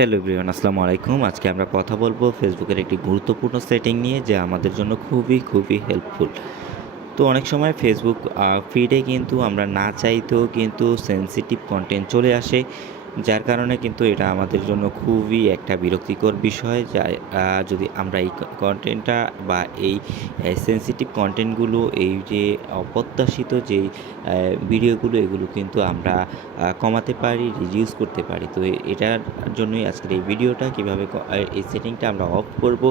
Hello everyone, আসসালামু আলাইকুম। আজকে আমরা কথা বলবো ফেসবুকের একটি গুরুত্বপূর্ণ সেটিং নিয়ে, যা আমাদের জন্য খুবই হেল্পফুল। তো অনেক সময় ফেসবুক ফিডে কিন্তু আমরা না চাইতেও কিন্তু সেনসিটিভ কনটেন্ট চলে আসে। যার কারণে কিন্তু এটা আমাদের জন্য খুবই একটা বিরক্তিকর বিষয়। যা যদি আমরা এই কনটেন্টটা বা এই সেনসিটিভ কনটেন্টগুলো, এই যে অপ্রত্যাশিত যেই ভিডিওগুলো, এগুলো কিন্তু আমরা কমাতে পারি, রিডিউস করতে পারি। তো এটার জন্যই আজকের এই ভিডিওটা, কীভাবে এই সেটিংটা আমরা অফ করব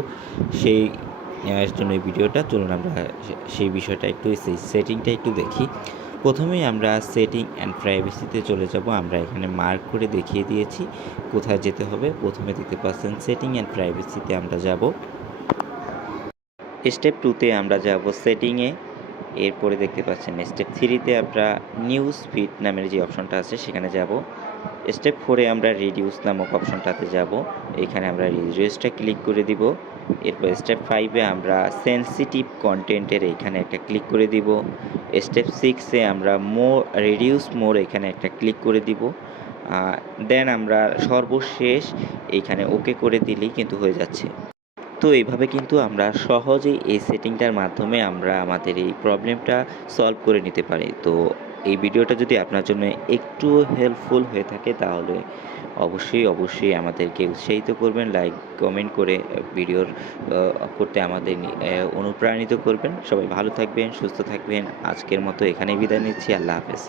সেই এর জন্য এই ভিডিওটা। চলুন আমরা সেই বিষয়টা একটু, সেই সেটিংটা একটু দেখি। প্রথমেই আমরা সেটিং অ্যান্ড প্রাইভেসিতে চলে যাব। আমরা এখানে মার্ক করে দেখিয়ে দিয়েছি কোথায় যেতে হবে। প্রথমে দেখতে পাচ্ছেন সেটিং অ্যান্ড প্রাইভেসিতে আমরা যাব। স্টেপ 2তে আমরা যাব সেটিংয়ে। এরপরে দেখতে পাচ্ছেন স্টেপ 3তে আমরা নিউজ ফিড নামের যে অপশনটা আছে সেখানে যাব। স্টেপ 4এ আমরা রিডিউস নামক অপশনটাতে যাব। এখানে আমরা রিডিউসটা ক্লিক করে দিব। এরপর স্টেপ 5এ আমরা সেনসিটিভ কন্টেন্টের এখানে একটা ক্লিক করে দিব। স্টেপ 6এ আমরা রিডিউস মোর এখানে একটা ক্লিক করে দিব। দেন আমরা সর্বশেষ এইখানে ওকে করে দিলেই কিন্তু হয়ে যাচ্ছে। তো এইভাবে কিন্তু আমরা সহজেই এই সেটিংটার মাধ্যমে আমরা আমাদের এই প্রবলেমটা সলভ করে নিতে পারি। তো এই ভিডিওটা যদি আপনার জন্য একটু হেল্পফুল হয়ে থাকে, তাহলে অবশ্যই আমাদেরকে উৎসাহিত করবেন, লাইক কমেন্ট করে ভিডিওর করতে আমাদের অনুপ্রাণিত করবেন। সবাই ভালো থাকবেন, সুস্থ থাকবেন। আজকের মতো এখানেই বিদায় নিচ্ছি। আল্লাহ হাফেজ।